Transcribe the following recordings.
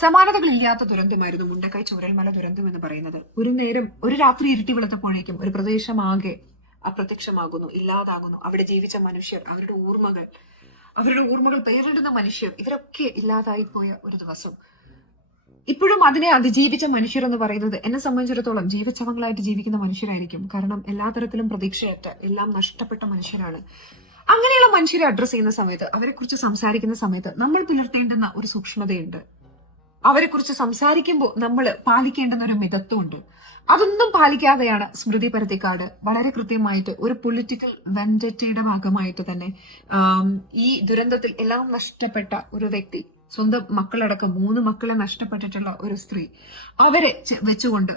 സമാനതകളില്ലാത്ത ദുരന്തമായിരുന്നു മുണ്ടക്കൈ ചൂരൽമല ദുരന്തം എന്ന് പറയുന്നത്. ഒരു രാത്രി ഇരുട്ടി വെളുത്തപ്പോഴേക്കും ഒരു പ്രദേശമാകെ അപ്രത്യക്ഷമാകുന്നു, ഇല്ലാതാകുന്നു. അവിടെ ജീവിച്ച മനുഷ്യർ, അവരുടെ ഓർമ്മകൾ പേരിടുന്ന മനുഷ്യർ, ഇവരൊക്കെ ഇല്ലാതായി പോയ ഒരു ദിവസം. ഇപ്പോഴും അതിനെ അതിജീവിച്ച മനുഷ്യർ എന്ന് പറയുന്നത് എന്നെ സംബന്ധിച്ചിടത്തോളം ജീവച്ചവങ്ങളായിട്ട് ജീവിക്കുന്ന മനുഷ്യരായിരിക്കും. കാരണം എല്ലാ തരത്തിലും പ്രതീക്ഷയറ്റ, എല്ലാം നഷ്ടപ്പെട്ട മനുഷ്യരാണ്. അങ്ങനെയുള്ള മനുഷ്യരെ അഡ്രസ് ചെയ്യുന്ന സമയത്ത്, അവരെ കുറിച്ച് സംസാരിക്കുന്ന സമയത്ത് നമ്മൾ പുലർത്തേണ്ടുന്ന ഒരു സൂക്ഷ്മതയുണ്ട്. അവരെ കുറിച്ച് സംസാരിക്കുമ്പോൾ നമ്മൾ പാലിക്കേണ്ടുന്ന ഒരു മിതത്വമുണ്ട്. അതൊന്നും പാലിക്കാതെയാണ് സ്മൃതി പരുത്തിക്കാട് വളരെ കൃത്യമായിട്ട് ഒരു പൊളിറ്റിക്കൽ വെൻഡറ്റയുടെ ഭാഗമായിട്ട് തന്നെ ഈ ദുരന്തത്തിൽ എല്ലാം നഷ്ടപ്പെട്ട ഒരു വ്യക്തി, സ്വന്തം മക്കളടക്കം 3 മക്കളെ നഷ്ടപ്പെട്ടിട്ടുള്ള ഒരു സ്ത്രീ, അവരെ വെച്ചുകൊണ്ട്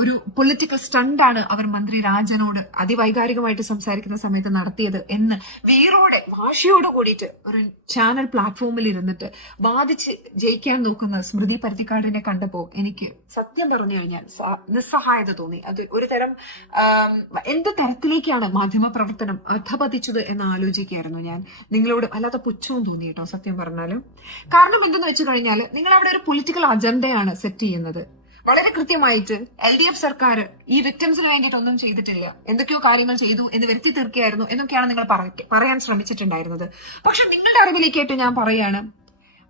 ഒരു പൊളിറ്റിക്കൽ സ്റ്റണ്ടാണ് അവർ മന്ത്രി രാജനോട് അതിവൈകാരികമായിട്ട് സംസാരിക്കുന്ന സമയത്ത് നടത്തിയത് എന്ന് വീറോടെ വാശിയോട് കൂടിയിട്ട് ഒരു ചാനൽ പ്ലാറ്റ്ഫോമിൽ ഇരുന്നിട്ട് വാദിച്ച് ജയിക്കാൻ നോക്കുന്ന സ്മൃതി പരുത്തിക്കാടിനെ കണ്ടപ്പോ എനിക്ക് സത്യം പറഞ്ഞു കഴിഞ്ഞാൽ നിസ്സഹായത തോന്നി. അത് ഒരു തരം എന്ത് തരത്തിലേക്കാണ് മാധ്യമപ്രവർത്തനം അധപതിച്ചത് എന്ന് ആലോചിക്കുകയായിരുന്നു ഞാൻ. നിങ്ങളോട് അല്ലാത്ത പുച്ഛവും തോന്നി കേട്ടോ സത്യം പറഞ്ഞാലും. കാരണം എന്തെന്ന് വെച്ച് കഴിഞ്ഞാൽ, നിങ്ങൾ അവിടെ ഒരു പൊളിറ്റിക്കൽ അജണ്ടയാണ് സെറ്റ് ചെയ്യുന്നത്. വളരെ കൃത്യമായിട്ട് LDF സർക്കാർ ഈ വിക്ടിംസിന് വേണ്ടിയിട്ട് ഒന്നും ചെയ്തിട്ടില്ല, എന്തൊക്കെയോ കാര്യങ്ങൾ ചെയ്തു എന്ന് വരുത്തി തീർക്കുകയായിരുന്നു എന്നൊക്കെയാണ് നിങ്ങൾ പറയാൻ ശ്രമിച്ചിട്ടുണ്ടായിരുന്നത്. പക്ഷെ നിങ്ങളുടെ അറിവിലേക്കായിട്ട് ഞാൻ പറയാണ്,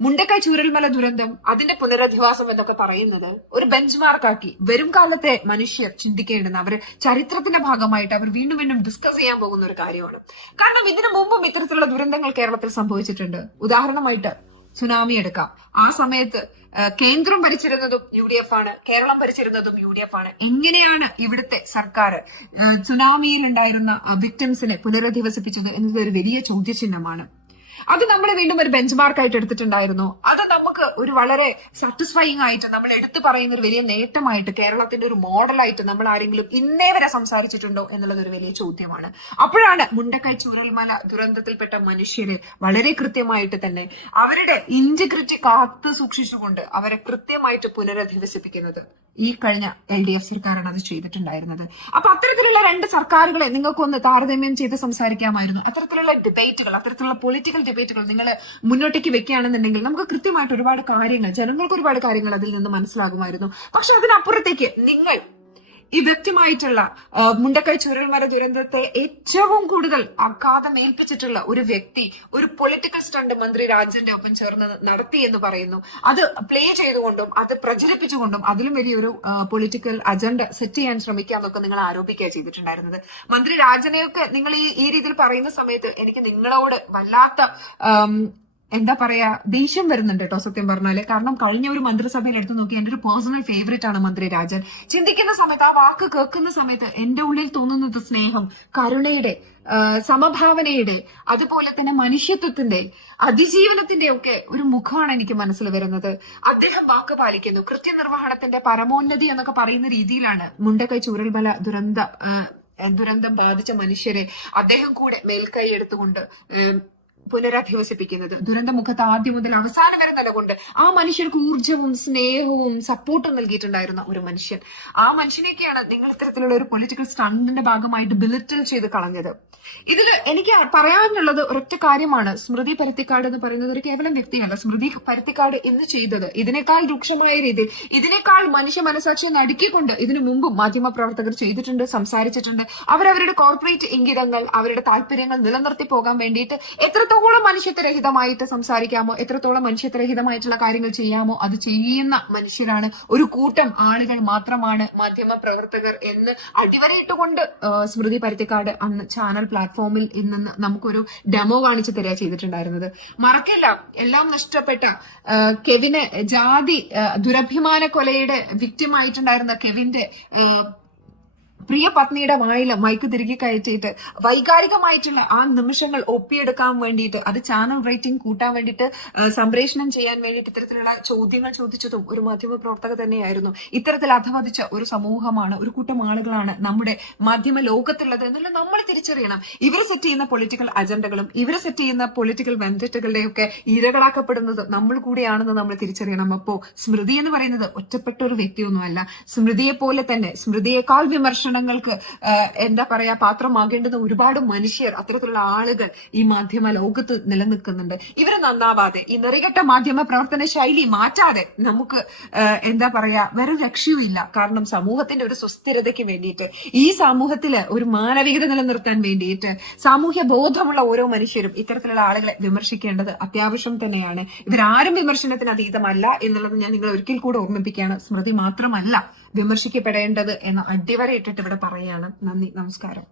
മുണ്ടക്കൈ ചൂരൽമല ദുരന്തം, അതിന്റെ പുനരധിവാസം എന്നൊക്കെ പറയുന്നത് ഒരു ബെഞ്ച് മാർക്കാക്കി വരും കാലത്തെ മനുഷ്യർ ചിന്തിക്കേണ്ടുന്ന, അവർ ചരിത്രത്തിന്റെ ഭാഗമായിട്ട് അവർ വീണ്ടും വീണ്ടും ഡിസ്കസ് ചെയ്യാൻ പോകുന്ന ഒരു കാര്യമാണ്. കാരണം ഇതിനു മുമ്പും ഇത്തരത്തിലുള്ള ദുരന്തങ്ങൾ കേരളത്തിൽ സംഭവിച്ചിട്ടുണ്ട്. ഉദാഹരണമായിട്ട് സുനാമി എടുക്കാം. ആ സമയത്ത് കേന്ദ്രം ഭരിച്ചിരുന്നതും UDF ആണ്, കേരളം ഭരിച്ചിരുന്നതും UDF ആണ്. എങ്ങനെയാണ് ഇവിടുത്തെ സർക്കാർ സുനാമിയിൽ ഉണ്ടായിരുന്ന വിക്ടിംസിനെ പുനരധിവസിപ്പിച്ചത് എന്നത് ഒരു വലിയ ചോദ്യചിഹ്നമാണ്. അത് നമ്മൾ വീണ്ടും ഒരു ബെഞ്ച് മാർക്കായിട്ട് എടുത്തിട്ടുണ്ടായിരുന്നു. അത് നമുക്ക് ഒരു വളരെ സാറ്റിസ്ഫൈയിങ് ആയിട്ട് നമ്മൾ എടുത്തു പറയുന്ന ഒരു വലിയ നേട്ടമായിട്ട്, കേരളത്തിന്റെ ഒരു മോഡലായിട്ട് നമ്മൾ ആരെങ്കിലും ഇന്നേ വരെ സംസാരിച്ചിട്ടുണ്ടോ എന്നുള്ളത് ഒരു വലിയ ചോദ്യമാണ്. അപ്പോഴാണ് മുണ്ടക്കൈ ചൂരൽമല ദുരന്തത്തിൽപ്പെട്ട മനുഷ്യരെ വളരെ കൃത്യമായിട്ട് തന്നെ അവരുടെ ഇന്റഗ്രിറ്റി കാത്തു സൂക്ഷിച്ചുകൊണ്ട് അവരെ കൃത്യമായിട്ട് പുനരധിവസിപ്പിക്കുന്നത് ഈ കഴിഞ്ഞ LDF സർക്കാരാണ് അത് ചെയ്തിട്ടുണ്ടായിരുന്നത്. അപ്പൊ അത്തരത്തിലുള്ള 2 സർക്കാരുകളെ നിങ്ങൾക്കൊന്ന് താരതമ്യം ചെയ്ത് സംസാരിക്കാമായിരുന്നു. അത്തരത്തിലുള്ള ഡിബേറ്റുകൾ, അത്തരത്തിലുള്ള പൊളിറ്റിക്കൽ ഡിബേറ്റുകൾ നിങ്ങൾ മുന്നോട്ടേക്ക് വെക്കുകയാണെന്നുണ്ടെങ്കിൽ നമുക്ക് കൃത്യമായിട്ട് ഒരുപാട് കാര്യങ്ങൾ, ജനങ്ങൾക്ക് ഒരുപാട് കാര്യങ്ങൾ അതിൽ നിന്ന് മനസ്സിലാകുമായിരുന്നു. പക്ഷെ അതിനപ്പുറത്തേക്ക് നിങ്ങൾ ഈ വ്യക്തിമായിട്ടുള്ള മുണ്ടക്കൈ ചുരൽമല ദുരന്തത്തെ ഏറ്റവും കൂടുതൽ ആഘാതം ഏൽപ്പിച്ചിട്ടുള്ള ഒരു വ്യക്തി ഒരു പൊളിറ്റിക്കൽ സ്റ്റണ്ട് മന്ത്രി രാജന്റെ ഒപ്പം ചേർന്ന് നടത്തി എന്ന് പറയുന്നു. അത് പ്ലേ ചെയ്തുകൊണ്ടും അത് പ്രചരിപ്പിച്ചുകൊണ്ടും അതിലും വലിയൊരു പൊളിറ്റിക്കൽ അജണ്ട സെറ്റ് ചെയ്യാൻ ശ്രമിക്കാന്നൊക്കെ നിങ്ങൾ ആരോപിക്കുക ചെയ്തിട്ടുണ്ടായിരുന്നത്. മന്ത്രി രാജനെയൊക്കെ നിങ്ങൾ ഈ രീതിയിൽ പറയുന്ന സമയത്ത് എനിക്ക് നിങ്ങളോട് വല്ലാത്ത എന്താ പറയാ ദേഷ്യം വരുന്നുണ്ട് കേട്ടോ സത്യം പറഞ്ഞാല്. കാരണം കഴിഞ്ഞ ഒരു മന്ത്രിസഭയിൽ എടുത്തു നോക്കി എന്റെ ഒരു പേഴ്സണൽ ഫേവറേറ്റ് ആണ് മന്ത്രി രാജൻ. ചിന്തിക്കുന്ന സമയത്ത്, ആ വാക്ക് കേൾക്കുന്ന സമയത്ത് എന്റെ ഉള്ളിൽ തോന്നുന്നത് സ്നേഹം, കരുണയുടെ, സമഭാവനയുടെ, അതുപോലെ തന്നെ മനുഷ്യത്വത്തിന്റെ, അതിജീവനത്തിന്റെ ഒക്കെ ഒരു മുഖമാണ് എനിക്ക് മനസ്സിൽ വരുന്നത്. അദ്ദേഹം വാക്ക് പാലിക്കുന്നു. കൃത്യനിർവഹണത്തിന്റെ പരമോന്നതി എന്നൊക്കെ പറയുന്ന രീതിയിലാണ് മുണ്ടക്കൈ ചൂരൽമല ദുരന്തം ബാധിച്ച മനുഷ്യരെ അദ്ദേഹം കൂടെ മേൽക്കൈ എടുത്തുകൊണ്ട് പുനരധിവസിപ്പിക്കുന്നത്. ദുരന്തമുഖത്ത് ആദ്യം മുതൽ അവസാനം വരെ നിലകൊണ്ട് ആ മനുഷ്യർക്ക് ഊർജവും സ്നേഹവും സപ്പോർട്ടും നൽകിയിട്ടുണ്ടായിരുന്ന ഒരു മനുഷ്യൻ. ആ മനുഷ്യനെയൊക്കെയാണ് നിങ്ങൾ ഇത്തരത്തിലുള്ള ഒരു പൊളിറ്റിക്കൽ സ്റ്റണ്ടിന്റെ ഭാഗമായിട്ട് ബിലിറ്റിൽ ചെയ്ത് കളഞ്ഞത്. ഇതിൽ എനിക്ക് പറയാനുള്ളത് ഒരൊറ്റ കാര്യമാണ്. സ്മൃതി പരുത്തിക്കാട് എന്ന് പറയുന്നത് ഒരു കേവലം വ്യക്തിയല്ല. സ്മൃതി പരുത്തിക്കാട് ഇന്ന് ചെയ്തത് ഇതിനേക്കാൾ രൂക്ഷമായ രീതിയിൽ, ഇതിനേക്കാൾ മനുഷ്യ മനസാക്ഷിയെ നടുക്കിക്കൊണ്ട് ഇതിനു മുമ്പും മാധ്യമപ്രവർത്തകർ ചെയ്തിട്ടുണ്ട്, സംസാരിച്ചിട്ടുണ്ട്. അവരവരുടെ കോർപ്പറേറ്റ് ഇംഗിതങ്ങൾ, അവരുടെ താല്പര്യങ്ങൾ നിലനിർത്തി പോകാൻ വേണ്ടിയിട്ട് എത്രത്തോളം മനുഷ്യത്വരഹിതമായിട്ട് സംസാരിക്കാമോ, എത്രത്തോളം മനുഷ്യത്വരഹിതമായിട്ടുള്ള കാര്യങ്ങൾ ചെയ്യാമോ അത് ചെയ്യുന്ന മനുഷ്യരാണ്, ഒരു കൂട്ടം ആളുകൾ മാത്രമാണ് മാധ്യമപ്രവർത്തകർ എന്ന് അടിവരയിട്ടുകൊണ്ട് സ്മൃതി പരുത്തിക്കാട് അന്ന് ചാനൽ പ്ലാറ്റ്ഫോമിൽ ഇന്ന് നമുക്കൊരു ഡെമോ കാണിച്ചു തരിക ചെയ്തിട്ടുണ്ടായിരുന്നത്. മറക്കില്ല, എല്ലാം നഷ്ടപ്പെട്ട കെവിന് ജാതി ദുരഭിമാന കൊലയുടെ വിക്ടിം ആയിട്ടുണ്ടായിരുന്ന കെവിന്റെ പ്രിയ പത്നിയുടെ വായിൽ മൈക്ക് തിരികെ കയറ്റിയിട്ട് വൈകാരികമായിട്ടുള്ള ആ നിമിഷങ്ങൾ ഒപ്പിയെടുക്കാൻ വേണ്ടിയിട്ട്, അത് ചാനൽ റേറ്റിംഗ് കൂട്ടാൻ വേണ്ടിയിട്ട്, സംപ്രേഷണം ചെയ്യാൻ വേണ്ടിയിട്ട് ഇത്തരത്തിലുള്ള ചോദ്യങ്ങൾ ചോദിച്ചതും ഒരു മാധ്യമ പ്രവർത്തക തന്നെയായിരുന്നു. ഇത്തരത്തിൽ അധപതിച്ച ഒരു സമൂഹമാണ്, ഒരു കൂട്ടം ആളുകളാണ് നമ്മുടെ മാധ്യമ ലോകത്തുള്ളത് എന്നുള്ള നമ്മൾ തിരിച്ചറിയണം. ഇവർ സെറ്റ് ചെയ്യുന്ന പൊളിറ്റിക്കൽ അജണ്ടകളും ഇവർ സെറ്റ് ചെയ്യുന്ന പൊളിറ്റിക്കൽ വെൻഡറ്റകളുടെയൊക്കെ ഇരകളാക്കപ്പെടുന്നത് നമ്മൾ കൂടെയാണെന്ന് നമ്മൾ തിരിച്ചറിയണം. അപ്പോ സ്മൃതി എന്ന് പറയുന്നത് ഒറ്റപ്പെട്ട ഒരു വ്യക്തിയൊന്നുമല്ല. സ്മൃതിയെ പോലെ തന്നെ, സ്മൃതിയേക്കാൾ വിമർശനം വിമർശനങ്ങൾക്ക് എന്താ പറയാ പാത്രമാകേണ്ടുന്ന ഒരുപാട് മനുഷ്യർ, അത്തരത്തിലുള്ള ആളുകൾ ഈ മാധ്യമ ലോകത്ത് നിലനിൽക്കുന്നുണ്ട്. ഇവര് നന്നാവാതെ, ഈ നെറികെട്ട മാധ്യമ പ്രവർത്തന ശൈലി മാറ്റാതെ നമുക്ക് എന്താ പറയാ വേറെ രക്ഷയുമില്ല. കാരണം സമൂഹത്തിന്റെ ഒരു സുസ്ഥിരതയ്ക്ക് വേണ്ടിയിട്ട്, ഈ സമൂഹത്തില് ഒരു മാനവികത നിലനിർത്താൻ വേണ്ടിയിട്ട് സാമൂഹ്യ ബോധമുള്ള ഓരോ മനുഷ്യരും ഇത്തരത്തിലുള്ള ആളുകളെ വിമർശിക്കേണ്ടത് അത്യാവശ്യം തന്നെയാണ്. ഇവരാരും വിമർശനത്തിന് അതീതമല്ല എന്നുള്ളത് ഞാൻ നിങ്ങളെ ഒരിക്കൽ കൂടെ ഓർമ്മിപ്പിക്കുകയാണ്. സ്മൃതി മാത്രമല്ല വിമർശിക്കപ്പെടേണ്ടത് എന്ന അടിവരയിട്ടിട്ട് ഇവിടെ പറയുകയാണ്. നന്ദി, നമസ്കാരം.